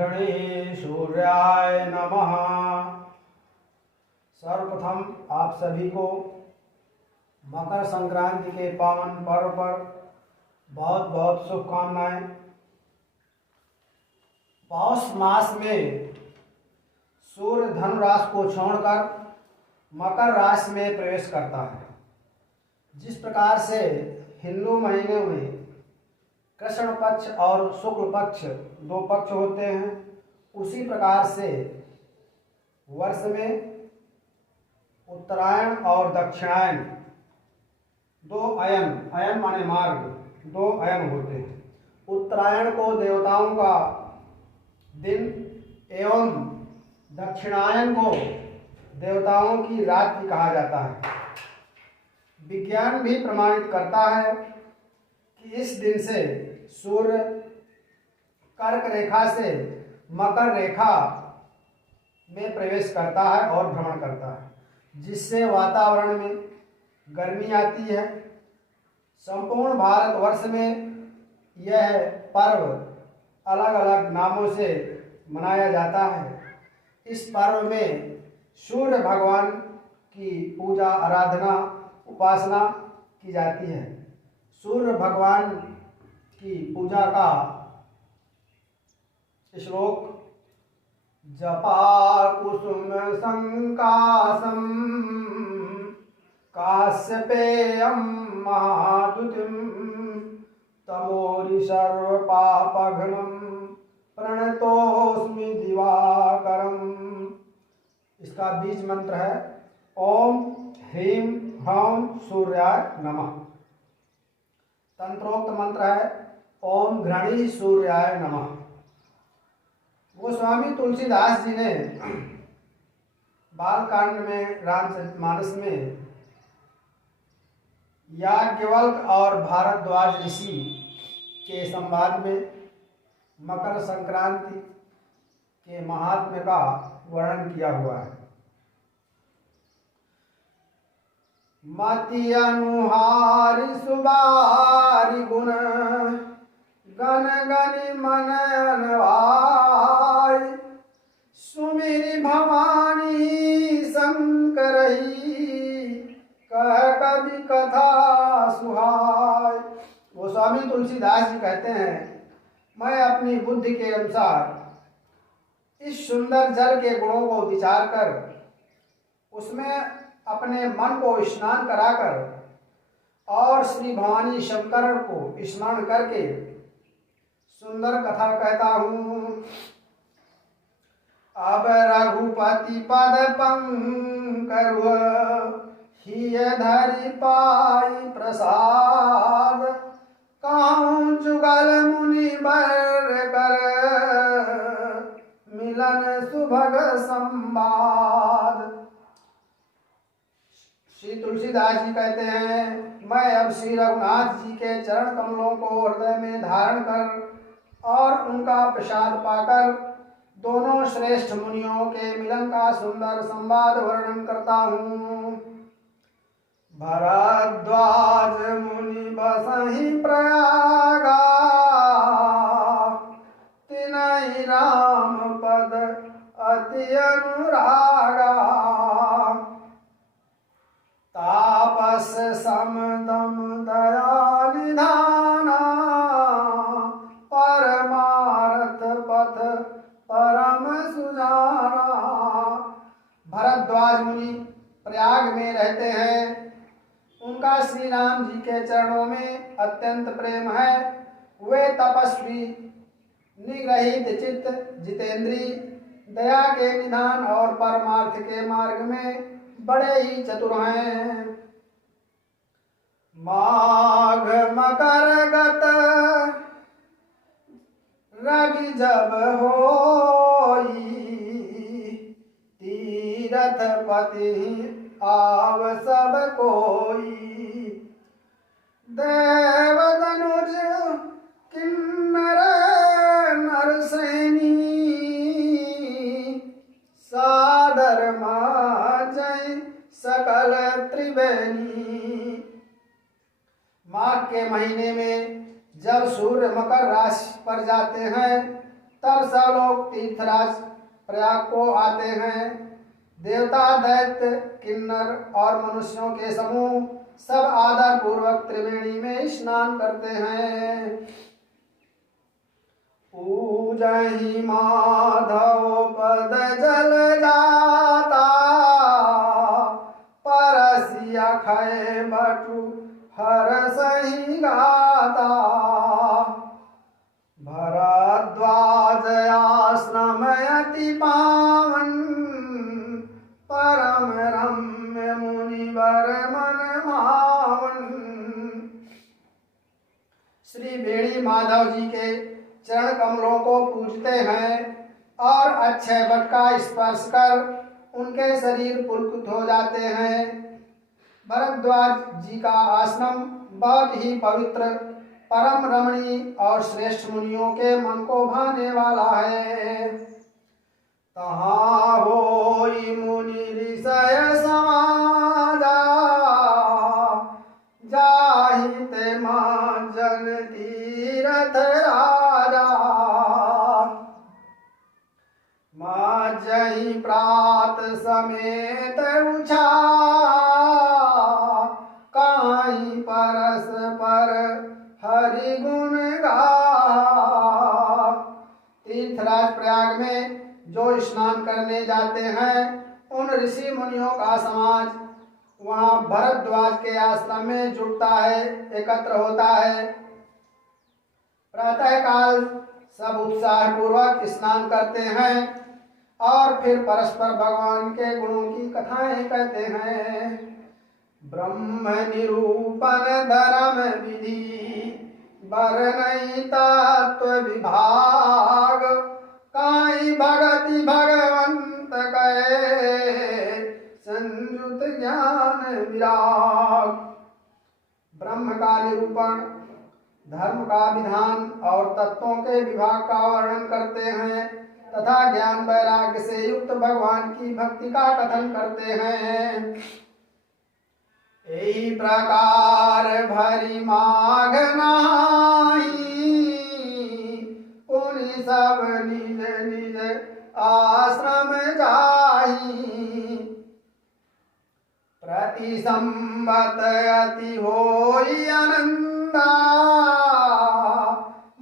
घृणी सूर्याय नमः। सर्वप्रथम आप सभी को मकर संक्रांति के पावन पर्व पर बहुत बहुत शुभकामनाएं। पौष मास में सूर्य धनु राशि को छोड़कर मकर राशि में प्रवेश करता है। जिस प्रकार से हिंदू महीने में कृष्ण पक्ष और शुक्ल पक्ष दो पक्ष होते हैं, उसी प्रकार से वर्ष में उत्तरायण और दक्षिणायन दो अयन माने मार्ग, दो अयन होते हैं। उत्तरायण को देवताओं का दिन एवं दक्षिणायन को देवताओं की रात्रि कहा जाता है। विज्ञान भी प्रमाणित करता है कि इस दिन से सूर्य कर्क रेखा से मकर रेखा में प्रवेश करता है और भ्रमण करता है, जिससे वातावरण में गर्मी आती है। संपूर्ण भारतवर्ष में यह पर्व अलग अलग नामों से मनाया जाता है। इस पर्व में सूर्य भगवान की पूजा आराधना उपासना की जाती है। सूर्य भगवान की पूजा का श्लोक जपा कुसुम संकासम काश्यपेयम महादुतिम तमोरि सर्व पापघ्नम प्रणतोस्मि दिवाकरम। इसका बीज मंत्र है ओम ह्रीं ह्रौं सूर्याय नमः। तंत्रोक्त मंत्र है ओम घृणी सूर्याय नमः। गोस्वामी तुलसीदास जी ने बालकांड में रामचरितमानस में याज्ञवल्क्य और भारद्वाज ऋषि के संवाद में मकर संक्रांति के महात्म्य का वर्णन किया हुआ है। मति अनुहारि सुबारि गुण गण गनि मन अनवाय सुमिरि भवानी शंकरहि कह कवि कथा सुहाय। गोस्वामी तुलसीदास जी कहते हैं, मैं अपनी बुद्धि के अनुसार इस सुंदर जल के गुणों को विचार कर उसमें अपने मन को स्नान कराकर और श्री भवानी शंकर को स्मरण करके सुंदर कथा कहता हूँ। अब रघुपति पद पंकज हिय धरि पाई प्रसाद कहूँ जुगल मुनि बर कर मिलन सुभग संवाद। श्री तुलसीदास जी कहते हैं, मैं अब श्री रघुनाथ जी के चरण कमलों को हृदय में धारण कर और उनका प्रसाद पाकर दोनों श्रेष्ठ मुनियों के मिलन का सुंदर संवाद वर्णन करता हूँ। भरद्वाज मुनि बसहि प्रयागा तिनहि राम पद अति अनुरागा तापस समदम दया निधाना परमार्थ पथ परम सुजाना। भरद्वाज मुनि प्रयाग में रहते हैं। उनका श्री राम जी के चरणों में अत्यंत प्रेम है। वे तपस्वी निग्रहित चित्त जितेंद्री दया के निधान और परमार्थ के मार्ग में बड़े ही चतुर हैं। माघ मकर गत रवि जब होई तीरथ पति आव सब कोई देव धनुज किन्नर नरसैनी सादर माजय सकल त्रिवेणी। माघ के महीने में जब सूर्य मकर राशि पर जाते हैं तब सब लोग तीर्थराज प्रयाग को आते हैं। देवता, दैत्य, किन्नर और मनुष्यों के समूह सब आदर पूर्वक त्रिवेणी में स्नान करते हैं। पूजहि माधव पद जल जाता, परसिया खय बटु हरसहि गाता। भरद्वाज आश्रम अति पावन, परम रम्य मुनिवर मन भावन। श्री वेणी माधव जी के चरण कमलों को पूजते हैं और अक्षय वट का स्पर्श कर उनके शरीर पुलकित हो जाते हैं। भरद्वाज जी का आश्रम बहुत ही पवित्र, परम रमणीय और श्रेष्ठ मुनियों के मन को भाने वाला है। तहाँ होई मुनि ऋषय समाजा, जाहि ते मांजन तीरथ राजा। मांजहि प्रात समेत उछा, काहि परस पर हरि गुण गा। तीर्थराज प्रयाग में जो स्नान करने जाते हैं उन ऋषि मुनियों का समाज वहाँ भरद्वाज के आश्रम में जुटता है, एकत्र होता है। प्रातः काल सब उत्साह पूर्वक स्नान करते हैं और फिर परस्पर भगवान के गुणों की कथाएं कहते हैं। ब्रह्म निरूपण धर्म विधि, बरनई तत्व विभाग। काई भगति भगवंत कहे, संयुत ज्ञान विराग। ब्रह्म का निरूपण, धर्म का विधान और तत्वों के विभाग का वर्णन करते हैं तथा ज्ञान वैराग्य से युक्त भगवान की भक्ति का कथन करते हैं। यही प्रकार भरी माघ नाही, पुनि सब निज निज आश्रम जाही। प्रति संवत अति होई आनंदा,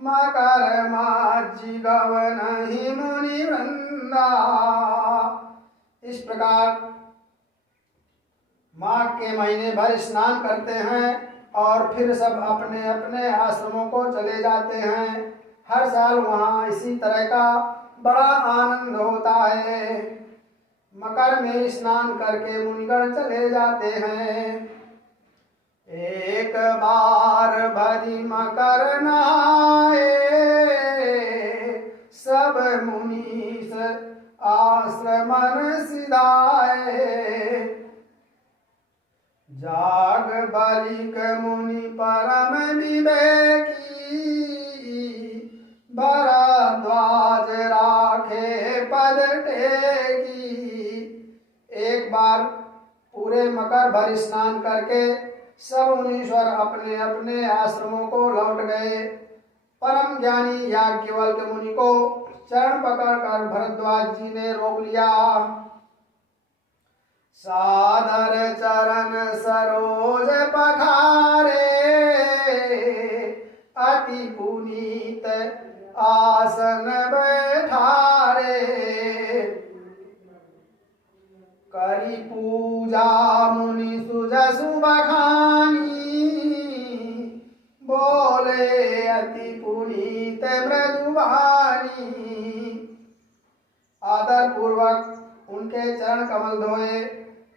मकर माझी गवनहि मुनि वृंदा। इस प्रकार माघ के महीने भर स्नान करते हैं और फिर सब अपने अपने आश्रमों को चले जाते हैं। हर साल वहाँ इसी तरह का बड़ा आनंद होता है। मकर में स्नान करके मुनिगण चले जाते हैं। एक बार भरी मकर नहाए, सब मुनीस आश्रमन सिधाए। जाग बालिक मुनि परम विवेकी, भरद्वाज राखे पद टेकी। एक बार पूरे मकर भर स्नान करके सब मुनीश्वर अपने अपने आश्रमों को लौट गए। परम ज्ञानी याज्ञवल्क्य मुनि को चरण पकड़कर भरद्वाज जी ने रोक लिया। सादर चरण सरोज पखारे, अति पुनीत आसन बैठारे। करी पूजा मुनि सुजसु बखानी, बोले अति पुनीत मृदुवाणी। आदर पूर्वक उनके चरण कमल धोए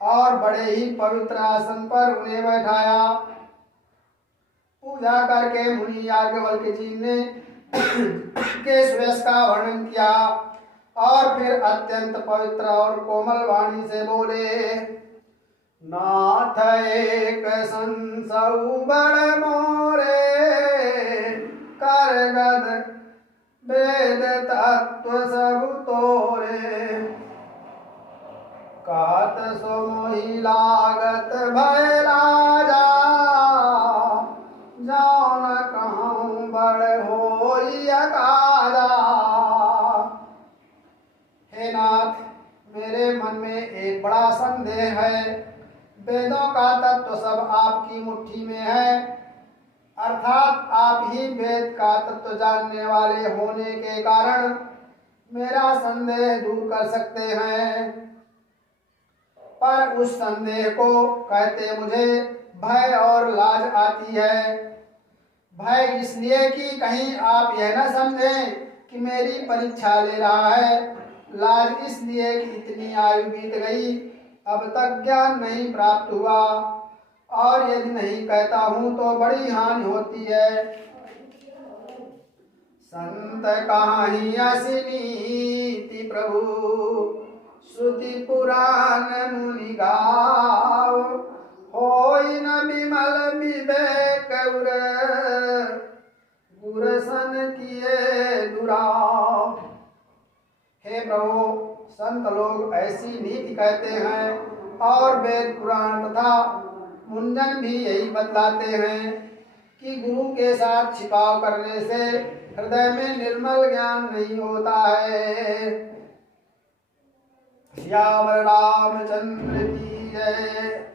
और बड़े ही पवित्र आसन पर उन्हें बैठाया। पूजा करके मुनि याज्ञवल्क्य जी ने केश वेश का वर्णन किया और फिर अत्यंत पवित्र और कोमल वाणी से बोले। नाथ एक संसौ बड़ मोरे, कर गद वेद तत्व सब तोरे। कात सो मोहि लागत भय राजा, जान कहूँ बड़ होई अकाजा। संदेह है। वेदों का तत्व सब आपकी मुट्ठी में है, अर्थात आप ही वेद का तत्व जानने वाले होने के कारण मेरा संदेह दूर कर सकते हैं। पर उस संदेह को कहते मुझे भय और लाज आती है। भय इसलिए कि कहीं आप यह न समझें कि मेरी परीक्षा ले रहा है। लाज इसलिए कि इतनी आयु बीत गई, अब तक ज्ञान नहीं प्राप्त हुआ, और यदि नहीं कहता हूँ तो बड़ी हानि होती है। संत कहानी असिनीति प्रभु, श्रुति पुराण मुनि गाव, होई न विमल विवेक गुरसन किए दुराव। हे प्रभु, संत लोग ऐसी नीति कहते हैं और वेद पुराण तथा मुंजन भी यही बतलाते हैं कि गुरु के साथ छिपाव करने से हृदय में निर्मल ज्ञान नहीं होता है। श्यामल रामचंद्र की जय।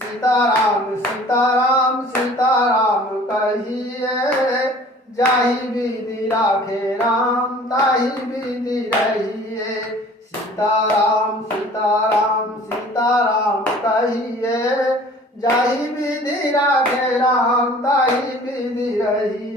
सीताराम सीताराम सीताराम कहिए, जाहि विधि राखे राम ताहि विधि रहिए। सीताराम सीताराम सीताराम कहिए, जाहि विधि राखे राम ताहि विधि रहिए।